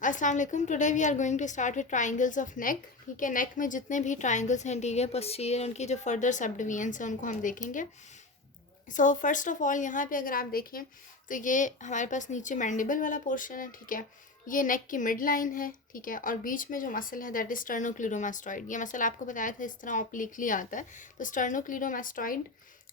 अस्सलाम वालेकुम। Today we are going to start with triangles of neck. ठीक है, नेक में जितने भी ट्राइंगल्स हैं इंटीरियर पोस्टीरियर, उनकी जो फर्दर सब डिवीजन्स हैं उनको हम देखेंगे। सो फर्स्ट ऑफ ऑल यहाँ पे अगर आप देखें तो ये हमारे पास नीचे मैंडिबल वाला पोर्शन है। ठीक है, ये नेक की मिड लाइन है। ठीक है, और बीच में जो मसल है दैट इज स्टर्नोक्लीडोमास्टॉइड। ये मसल आपको बताया था इस तरह ऑब्लिकली आता है। तो स्टर्नोक्लीडोमास्टॉइड,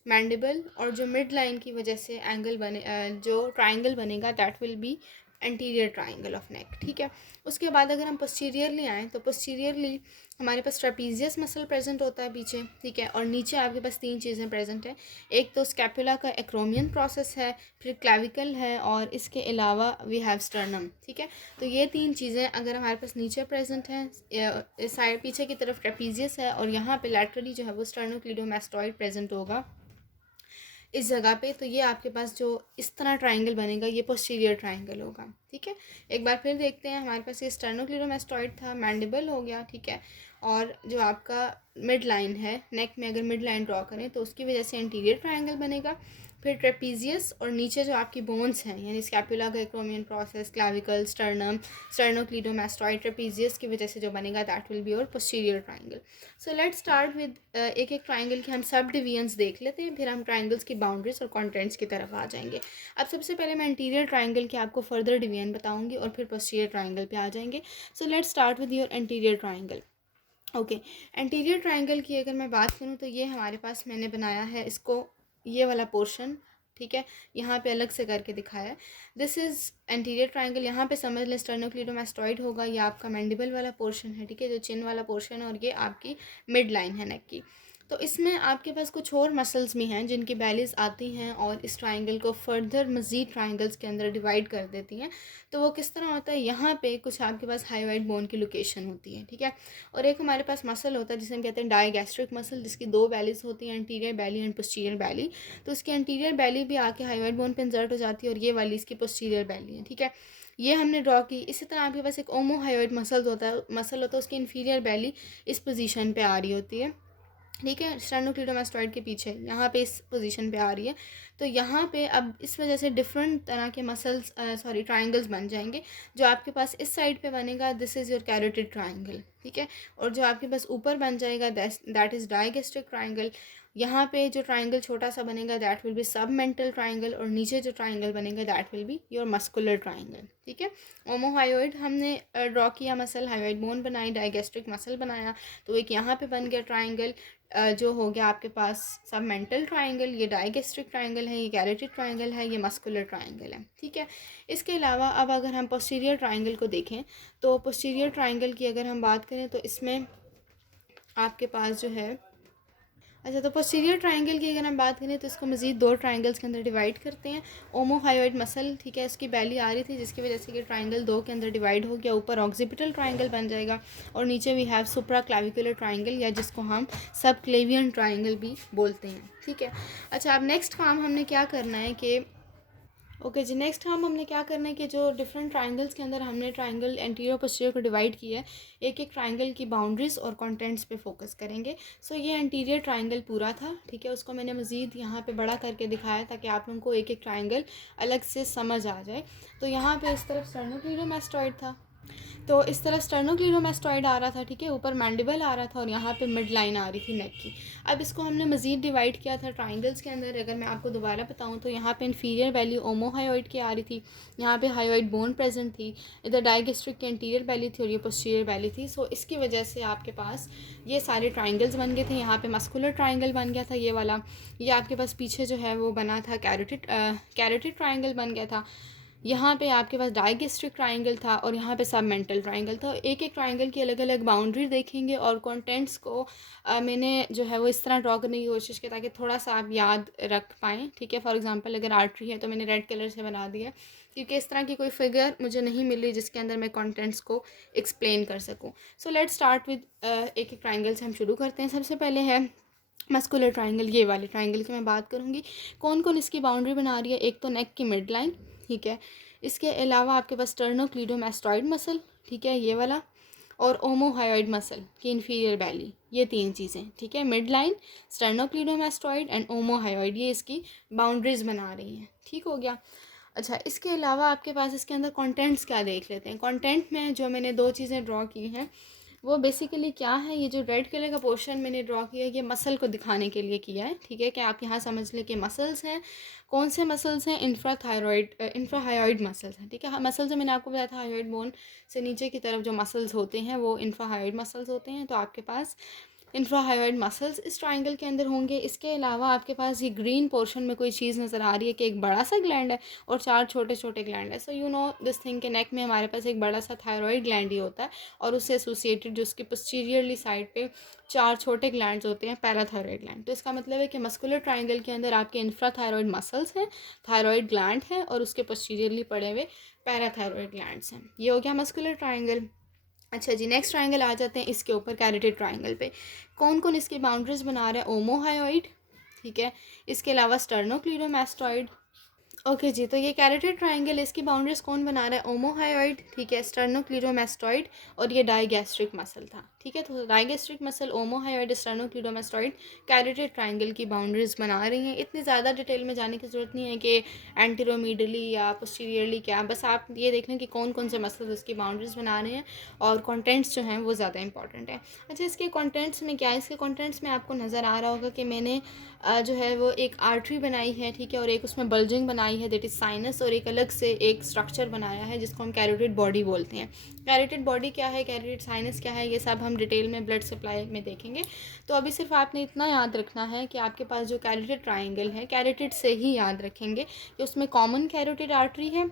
मैंडिबल और जो मिड लाइन की वजह से एंगल बने जो ट्राइंगल बनेगा that will B anterior triangle of neck. ठीक है, उसके बाद अगर हम पोस्टीरियरली आएँ तो पोस्टीरियरली हमारे पास ट्रेपीजियस मसल प्रेजेंट होता है पीछे। ठीक है, और नीचे आपके पास तीन चीज़ें प्रेजेंट हैं। एक तो स्कैपुला का एक्रोमियन प्रोसेस है, फिर क्लैविकल है, और इसके अलावा वी हैव स्टर्नम। ठीक है, तो ये तीन चीज़ें अगर हमारे पास नीचे प्रेजेंट हैं, साइड पीछे की तरफ ट्रेपीजियस है और यहाँ पे लैटरली जो है वो स्टर्नोक्लीडोमास्टॉइड प्रेजेंट होगा इस जगह पे, तो ये आपके पास जो इस तरह ट्राइंगल बनेगा ये पोस्टीरियर ट्राइंगल होगा। ठीक है, एक बार फिर देखते हैं। हमारे पास ये स्टर्नोक्लीडोमास्टॉइड था, मैंडिबल हो गया। ठीक है, और जो आपका मिड लाइन है नेक में, अगर मिड लाइन ड्रॉ करें तो उसकी वजह से इंटीरियर ट्राइंगल बनेगा। फिर ट्रेपीजियस और नीचे जो आपकी बोन्स हैं यानी स्कैपुला का acromion process, clavicle, sternum, sternocleidomastoid, trapezius की वजह से जो बनेगा दैट विल बी और posterior triangle. So let's start with एक एक ट्राइंगल के हम सब डिवीजन्स देख लेते हैं, फिर हम ट्राइंगल्स की बाउंड्रीज और कंटेंट्स की तरफ आ जाएंगे। अब सबसे पहले मैं इंटीरियर ट्राइंगल के आपको फर्दर डिवीजन बताऊंगी और फिर पोस्टीरियर ट्राइंगल पे आ जाएंगे। सो let's start with your interior triangle. Okay, anterior triangle की अगर मैं बात करूँ तो ये हमारे पास मैंने बनाया है इसको, ये वाला पोर्शन। ठीक है, यहाँ पे अलग से करके दिखाया है। This is anterior triangle. यहाँ पे समझ लें स्टर्नोक्लीडोमास्टॉइड होगा, ये आपका मैंडिबल वाला पोर्शन है। ठीक है, जो चिन वाला पोर्शन है, और ये आपकी मिड लाइन है नेक की। तो इसमें आपके पास कुछ और मसल्स भी हैं जिनकी बेलीज आती हैं और इस ट्राइंगल को फर्दर मज़ीद ट्राइंगल्स के अंदर डिवाइड कर देती हैं। तो वो किस तरह होता है, यहाँ पे कुछ आपके पास हाइवाइड बोन की लोकेशन होती है। ठीक है, और एक हमारे पास मसल होता है जिसे हम कहते हैं डायगैस्ट्रिक मसल, जिसकी दो बैलीज होती हैं, anterior belly and posterior belly. तो इसकी एंटीरियर बैली भी आके हाइवाइड बोन पे इंसर्ट हो जाती है और ये वाली इसकी पोस्टीरियर बैली है। ठीक है, ये हमने ड्रॉ की। इसी तरह आपके पास एक ओमोहाइवाइड मसल होता है, उसकी इन्फीरियर बैली इस पोजीशन पे आ रही होती है। ठीक है, स्टर्नोक्लीडोमास्टॉइड के पीछे यहाँ पे इस पोजीशन पे आ रही है। तो यहाँ पे अब इस वजह से डिफरेंट तरह के मसल्स ट्राइंगल्स बन जाएंगे। जो आपके पास इस साइड पे बनेगा this is your carotid triangle. ठीक है, और जो आपके पास ऊपर बन जाएगा दैट इज़ डायगैस्ट्रिक ट्राइंगल। यहाँ पे जो ट्राइंगल छोटा सा बनेगा that will B submental triangle, और नीचे जो ट्राइंगल बनेगा that will be your muscular triangle. ठीक है, ओमोहायोइड हमने ड्रॉ किया मसल, हाइवाइड बोन बनाई, डायगैस्ट्रिक मसल बनाया, तो एक यहाँ पे बन गया ट्राइंगल जो हो गया आपके पास सबमेंटल ट्राइंगल। ये डायगैस्ट्रिक ट्राइंगल है, ये कैरोटिड ट्राइंगल है, ये मस्कुलर ट्राइंगल है। ठीक है, इसके अलावा अब अगर हम पोस्टीरियर ट्राइंगल को देखें तो पोस्टीरियर ट्राइंगल की अगर हम बात करें तो इसमें आपके पास जो है, अच्छा, तो पोस्टीरियर ट्राइंगल की अगर हम बात करें तो इसको मज़ीद दो ट्राइंगल्स के अंदर डिवाइड करते हैं। ओमोहायोइड मसल, ठीक है, इसकी बैली आ रही थी जिसकी वजह से कि ट्राइंगल दो के अंदर डिवाइड हो गया। ऊपर ऑक्सीपिटल ट्राइंगल बन जाएगा और नीचे we have supraclavicular triangle, या जिसको हम सब क्लेवियन ट्राइंगल भी बोलते हैं। ठीक है, अच्छा, अब नेक्स्ट काम हमने क्या करना है कि ओके जी, नेक्स्ट हमने क्या करना है कि जो डिफरेंट ट्राइंगल्स के अंदर हमने ट्राइंगल एंटीरियर पोस्टीरियर को डिवाइड किया है, एक एक ट्राइंगल की बाउंड्रीज और कंटेंट्स पे फोकस करेंगे। सो ये एंटीरियर ट्राइंगल पूरा था। ठीक है, उसको मैंने मज़ीद यहाँ पे बड़ा करके दिखाया ताकि आप लोगों को एक एक ट्राइंगल अलग से समझ आ जाए। तो यहाँ पे इस तरफ स्टर्नोक्लीडोमास्टॉइड था, तो इस तरह स्टर्नोक्लीडोमास्टॉइड आ रहा था। ठीक है, ऊपर मैंडिबल आ रहा था और यहाँ पे मिड लाइन आ रही थी नेक की। अब इसको हमने मज़ीद डिवाइड किया था ट्राइंगल्स के अंदर। अगर मैं आपको दोबारा बताऊँ तो यहाँ पे इन्फीरियर वैली ओमोहायोइड की आ रही थी, यहाँ पे हायोइड बोन प्रेजेंट थी, इधर डायगैस्ट्रिक की इंटीरियर वैली थी और ये पोस्टीरियर वैली थी। सो इसकी वजह से आपके पास ये सारे ट्राइंगल्स बन गए थे। यहाँ पे मस्कुलर ट्राइंगल बन गया था ये वाला, ये आपके पास पीछे जो है वो बना था कैरोटिड ट्राइंगल बन गया था। यहाँ पे आपके पास डायगैस्ट्रिक ट्राइंगल था और यहाँ पे सबमेंटल ट्राइंगल था। एक एक ट्राइंगल की अलग अलग बाउंड्री देखेंगे और कंटेंट्स को मैंने जो है वो इस तरह ड्रॉ करने की कोशिश की ताकि थोड़ा सा आप याद रख पाएँ। ठीक है, फॉर एग्जांपल अगर आर्टरी है तो मैंने रेड कलर से बना दिया, क्योंकि इस तरह की कोई फिगर मुझे नहीं मिली जिसके अंदर मैं कंटेंट्स को एक्सप्लेन कर सकूँ। सो लेट्स स्टार्ट विद एक एक ट्राइंगल से हम शुरू करते हैं। सबसे पहले है मस्कुलर ट्राइंगल। ये वाले ट्राइंगल की मैं बात करूँगी, कौन कौन इसकी बाउंड्री बना रही है। एक तो नेक की मिड लाइन, ठीक है, इसके अलावा आपके पास स्टर्नोक्लीडोमास्टॉइड मसल, ठीक है, ये वाला, और ओमोहायोइड मसल की इन्फीरियर बैली, ये तीन चीज़ें। ठीक है, मिड लाइन, स्टर्नोक्लीडोमास्टॉइड एंड ओमोहायोइड, ये इसकी बाउंड्रीज बना रही हैं। ठीक हो गया। अच्छा, इसके अलावा आपके पास इसके अंदर कंटेंट्स क्या देख लेते हैं। कंटेंट में जो मैंने दो चीज़ें ड्रॉ की हैं वो बेसिकली क्या है, ये जो रेड कलर का पोर्शन मैंने ड्रॉ किया है ये मसल को दिखाने के लिए किया है, ठीक है। कि आप यहाँ समझ लें कि मसल्स हैं, कौन से मसल्स हैं, इंफ्राहायोइड मसल्स हैं, ठीक है। मसल्स जो मैंने आपको बताया था हायोइड बोन से नीचे की तरफ जो मसल्स होते हैं वो इंफ्राहायोइड मसल्स होते हैं। तो आपके पास इंफ्राहायोइड मसल्स इस ट्राइंगल के अंदर होंगे। इसके अलावा आपके पास ये ग्रीन पोर्शन में कोई चीज़ नज़र आ रही है कि एक बड़ा सा ग्लैंड है और चार छोटे छोटे ग्लैंड है। So you know this thing के नेक में हमारे पास एक बड़ा सा थायराइड ग्लैंड ही होता है और उससे एसोसिएटेड जो उसकी पोस्टीरियरली साइड पे चार छोटे ग्लैंड्स होते हैं, पैराथायरॉयड ग्लैंड। तो इसका मतलब है कि मस्कुलर ट्राइंगल के अंदर आपके इंफ्राथायरॉयड मसल्स हैं, थायरॉयड ग्लैंड है और उसके पोस्टीरियरली पड़े हुए पैराथायरॉयड ग्लैंड्स हैं। ये हो गया मस्कुलर ट्राइंगल। अच्छा जी, नेक्स्ट ट्राइंगल आ जाते हैं इसके ऊपर, कैरोटिड ट्राइंगल पे। कौन कौन इसकी बाउंड्रीज बना रहा है, ओमोहायोइड, ठीक है। इसके अलावा स्टर्नोक्लीडोमास्टोइड। ओके जी, तो ये कैरोटिड ट्राइंगल, इसकी बाउंड्रीज कौन बना रहा है, ओमोहायोइड, ठीक है, स्टर्नोक्लीडोमास्टोइड और ये डाइगैस्ट्रिक मसल था, ठीक है। तो digastric muscle, omohyoid, sternocleidomastoid carotid triangle की बाउंड्रीज बना रही हैं। इतनी ज़्यादा डिटेल में जाने की ज़रूरत नहीं है कि एंटीरोमीडली या पोस्टीरियरली क्या, बस आप ये देख लें कि कौन कौन से मसल उसकी बाउंड्रीज बना रहे हैं और कॉन्टेंट्स जो हैं वो ज़्यादा इंपॉर्टेंट है। अच्छा, इसके कॉन्टेंट्स में क्या है, इसके कॉन्टेंट्स में आपको नज़र आ रहा होगा कि मैंने जो है वो एक आर्टरी बनाई है, ठीक है, और एक उसमें बल्जिंग बनाई है दैट इज़ साइनस, और एक अलग से एक स्ट्रक्चर बनाया है जिसको हम कैरोटिड बॉडी बोलते हैं। कैरोटिड बॉडी क्या है, कैरोटिड साइनस क्या है, ये सब हम डिटेल में ब्लड सप्लाई में देखेंगे। तो अभी सिर्फ आपने इतना याद रखना है कि आपके पास जो कैरोटिड ट्राइंगल है, कैरोटिड से ही याद रखेंगे कि उसमें कॉमन कैरोटिड आर्टरी है,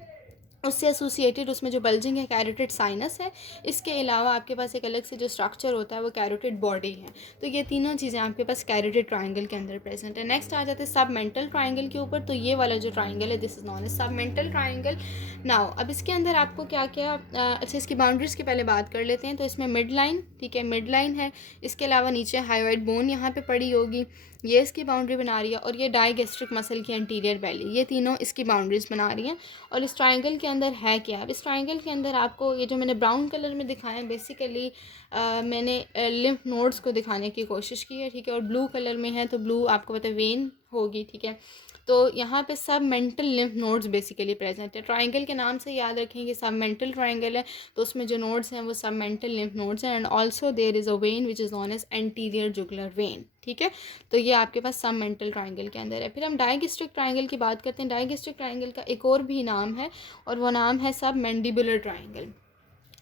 उससे एसोसिएटेड उसमें जो बल्जिंग है कैरोटिड साइनस है। इसके अलावा आपके पास एक अलग से जो स्ट्रक्चर होता है वो कैरोटिड बॉडी है। तो ये तीनों चीज़ें आपके पास कैरोटिड ट्राइंगल के अंदर प्रेजेंट है। नेक्स्ट आ जाते हैं सबमेंटल ट्राइंगल के ऊपर। तो ये वाला जो ट्राइंगल है this is known as submental triangle. Now अब इसके अंदर आपको क्या क्या अच्छा, इसकी बाउंड्रीज की पहले बात कर लेते हैं। तो इसमें मिड लाइन, ठीक है, मिड लाइन है। इसके अलावा नीचे हायोइड बोन यहाँ पे पड़ी होगी, ये इसकी बाउंड्री बना रही है, और ये डाइगैस्ट्रिक मसल की एंटीरियर बैली, ये तीनों इसकी बाउंड्रीज बना रही हैं। और इस ट्राइंगल के अंदर है क्या, अब इस ट्राइंगल के अंदर आपको ये जो मैंने ब्राउन कलर में दिखाया है बेसिकली मैंने लिम्फ नोड्स को दिखाने की कोशिश की है, ठीक है। और ब्लू कलर में है तो ब्लू आपको पता है वेन होगी, ठीक है। तो यहाँ पे सब mental lymph nodes basically present है। ट्राइंगल के नाम से याद रखेंगे सब मेंटल ट्राइंगल है, तो उसमें जो नोड्स हैं वो सब मेंटल लिम्फ नोड्स हैं। And also there is a vein which is known as anterior jugular vein, ठीक है। तो ये आपके पास सब मेंटल ट्राइंगल के अंदर है। फिर हम डाइगैस्ट्रिक ट्राइंगल की बात करते हैं। डाइगैस्ट्रिक ट्राइंगल का एक और भी नाम है और वो नाम है सब मैंडिबुलर ट्राइंगल,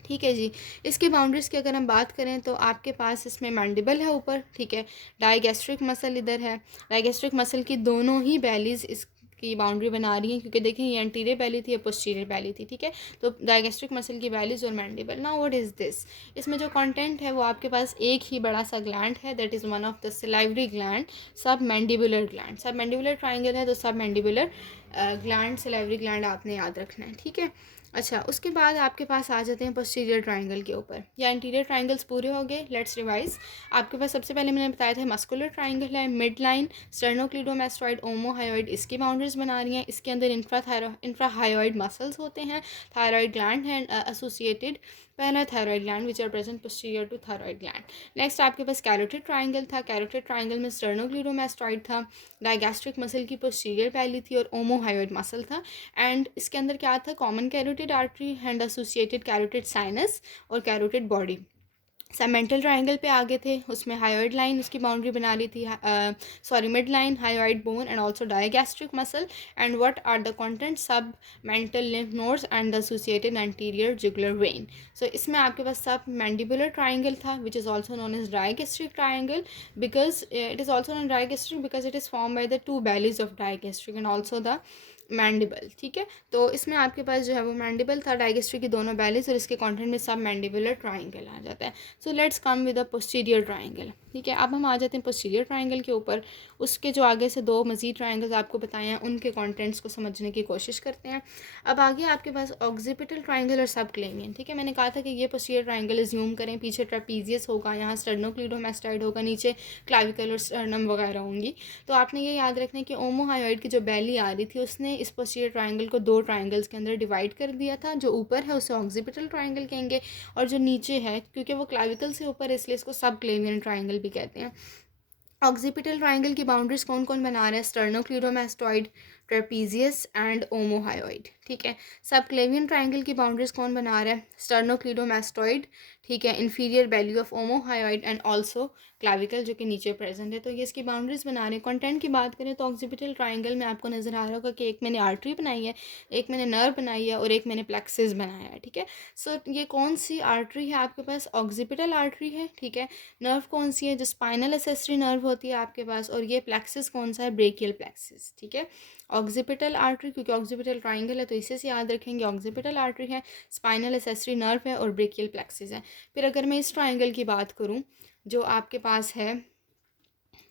ठीक है जी। इसकी बाउंड्रीज़ की अगर हम बात करें तो आपके पास इसमें मैंडिबल है ऊपर, ठीक है, डाइगैस्ट्रिक मसल इधर है। डाइगैस्ट्रिक मसल की दोनों ही बैलीज इसकी बाउंड्री बना रही हैं, क्योंकि देखें ये एंटीरियर बैली थी या पोस्टीरियर बैली थी, ठीक है। तो डाइगैस्ट्रिक मसल की बैलीज और mandible. Now what is this, इसमें जो कंटेंट है वो आपके पास एक ही बड़ा सा ग्लैंड है that is one of the salivary gland, सब मैंडिबुलर ग्लैंड। सब मैंडिबुलर ट्राइंगल है तो सब मैंडिबुलर ग्लैंड, सिलाइवरी ग्लैंड आपने याद रखना है, ठीक है। अच्छा, उसके बाद आपके पास आ जाते हैं पोस्टीरियर ट्राइंगल के ऊपर, या इंटीरियर ट्राइंगल्स पूरे हो गए। Let's revise. आपके पास सबसे पहले मैंने बताया था मस्कुलर ट्राइंगल है, मिड लाइन, स्टर्नोक्लीडोमास्टोइड, ओमोहायोइड इसकी बाउंड्रीज बना रही हैं। इसके अंदर इंफ्राहायोइड मसल्स होते हैं, थायराइड ग्लैंड है associated, parathyroid gland which are present posterior to thyroid gland. Next आपके पास कैरोटिड ट्राइंगल था। कैरोटिड ट्राइंगल में स्टर्नोक्लीडोमास्टोइड था, डाइगैस्ट्रिक मसल की पोस्टीरियर बैली थी और ओमोहायोइड मसल था। एंड इसके अंदर क्या था, common carotid artery and associated carotid sinus और कैरोटिड बॉडी। सबमेंटल ट्राइंगल पे आगे थे, उसमें हायोइड लाइन उसकी बाउंड्री बना रही थी, sorry mid line, hyoid bone and also digastric muscle. And what are the content, submental lymph nodes and the associated anterior jugular vein. So इसमें आपके पास सब मैंडिबुलर ट्राइंगल था which is also known as digastric triangle because it is also known digastric because it is form by the two bellies of digastric and also the mandible, ठीक है। तो इसमें आपके पास जो है वो मैंडिबल था, डाइगेस्ट्री की दोनों बैलीज, और इसके कंटेंट में सब मैंडिबुलर ट्राइंगल आ जाता है। So let's come with a posterior triangle, ठीक है। अब हम आ जाते हैं पोस्टीरियर ट्राइंगल के ऊपर। उसके जो आगे से दो मजीद ट्राइंगल्स आपको बताए हैं उनके कॉन्टेंट्स को समझने की कोशिश करते हैं। अब आगे आपके पास ऑक्सीपिटल ट्राइंगल और सब क्लेमियन, ठीक है। मैंने कहा था कि ये पोस्टीरियर ट्राइंगल एज्यूम करें, पीछे ट्रेपीजियस होगा, यहाँ स्टर्नोक्लीडोमास्टोइड होगा, नीचे क्लाविकल और स्टर्नम वगैरह होंगी। तो आपने ये याद रखना है कि ओमोहायोइड की जो बैली आ रही थी उसने इस पोस्टीरियर ट्राइंगल को दो ट्राइंगल्स के अंदर डिवाइड कर दिया था। जो ऊपर है उसे ऑक्सीपिटल ट्राइंगल कहेंगे, और जो नीचे है क्योंकि वो क्लाविकल से ऊपर है इसलिए इसको सब क्लेवियन ट्राइंगल भी कहते हैं। ऑक्सीपिटल ट्राइंगल की बाउंड्रीज कौन कौन बना रहे हैं, स्टर्नोक्लीडोमास्टोइड, ट्रेपीजियस एंड ओमोहायोइड। ठीक है, सब क्लेवियन ट्राइंगल की बाउंड्रीज कौन बना रहा है? स्टर्नोक्लीडोमास्टोइड। ठीक है, inferior value of ओमोहायोइड and also clavicle जो कि नीचे प्रेजेंट है। तो ये इसकी बाउंड्रीज बना रहे हैं। कंटेंट की बात करें तो ऑक्सीपिटल ट्राइंगल में आपको नजर आ रहा होगा कि एक मैंने आर्टरी बनाई है, एक मैंने नर्व बनाई है और एक मैंने प्लेक्सिस बनाया है। ठीक है, सो ये कौन सी आर्टरी है आपके पास? ऑक्सीपिटल आर्टरी है। ठीक है, नर्व कौन सी है? जो स्पाइनल एसेसरी नर्व होती है आपके पास। और ये प्लेक्सिस कौन सा है? Brachial plexus. ठीक है, ऑक्सीपिटल आर्टरी, क्योंकि ऑक्सीपिटल ट्राइंगल है तो इसे से याद रखेंगे, ऑक्सीपिटल आर्टरी है, स्पाइनल एसेसरी नर्व है और ब्रेकियल प्लेक्सिस है। फिर अगर मैं इस ट्राइंगल की बात करूं जो आपके पास है,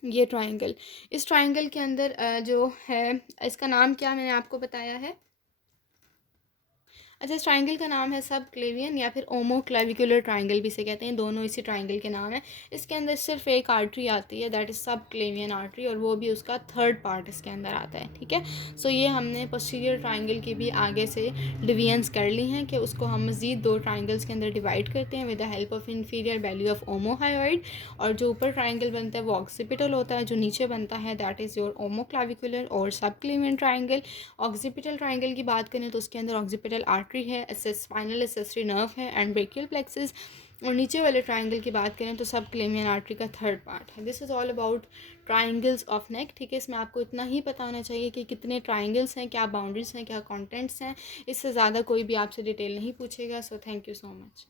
ये ट्राइंगल, इस ट्राइंगल के अंदर जो है इसका नाम क्या मैंने आपको बताया है? अच्छा, इस ट्राइंगल का नाम है सब क्लेवियन या फिर ओमो क्लेविकुलर ट्राइंगल भी से कहते हैं, दोनों इसी ट्राइंगल के नाम है। इसके अंदर सिर्फ एक आर्टरी आती है, दैट इज़ सब क्लेवियन आर्टरी, और वो भी उसका थर्ड पार्ट इसके अंदर आता है। ठीक है, सो ये हमने पोस्टीरियर ट्राइंगल की भी आगे से डिवीजन्स कर ली हैं कि उसको हम मज़ीद दो ट्राइंगल्स के अंदर डिवाइड करते हैं with the help of inferior value of ओमोहायोइड। और जो ऊपर ट्राइंगल बनता है वो ऑक्सीपिटल होता है, जो नीचे बनता है दैट इज़ योर ओमो क्लेविकुलर और सब क्लेवियन ट्राइंगल। ऑक्सीपिटल ट्राइंगल की बात करें तो उसके अंदर ऑक्सीपिटल आर्टरी है, स्पाइनल एसेसरी नर्व है एंड ब्रेकियल प्लेक्सिस। और नीचे वाले ट्राइंगल की बात करें तो सब क्लेवियन आर्टरी का थर्ड पार्ट है। This is all about triangles of neck. ठीक है, इसमें आपको इतना ही पता होना चाहिए कि कितने ट्राइंगल्स हैं, क्या बाउंड्रीज हैं, क्या कॉन्टेंट्स हैं। इससे ज़्यादा कोई भी आपसे डिटेल नहीं पूछेगा। So thank you so much.